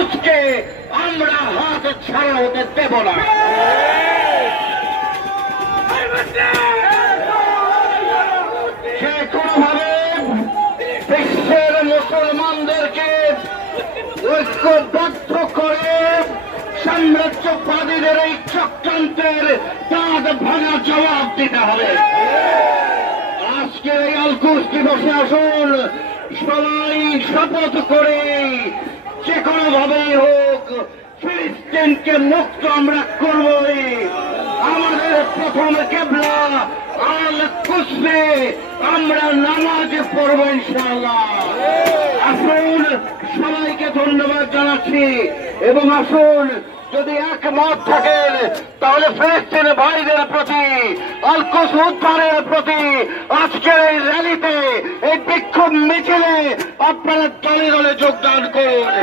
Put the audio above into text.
আলকুচকে আমরা হাত ছাড়া হতে দেব না। যে কোনোভাবে বিশ্বের মুসলমানদেরকে ঐক্যবদ্ধ করে সাম্রাজ্যবাদীদের এই চক্রান্তের দাঁত ভাঙা জবাব দিতে হবে। আজকে এই আলকুচ দিবসে আসুন সবাই শপথ করে যে কোনো ভাবেই হোক ফিলিস্তিনকে মুক্ত আমরা করবই। আমাদের প্রথম কেবলা আল-কুসে আমরা নামাজ পড়ব ইনশাআল্লাহ। আসুন সবাইকে ধন্যবাদ জানাচ্ছি এবং আসুন যদি একমত থাকেন তাহলে ফিলিস্তিন ভাইদের প্রতি আল-কুস উদ্ধারের প্রতি আজকের এই র্যালিতে এই বিক্ষোভ মিছিলে আপনারা দলে দলে যোগদান করুন।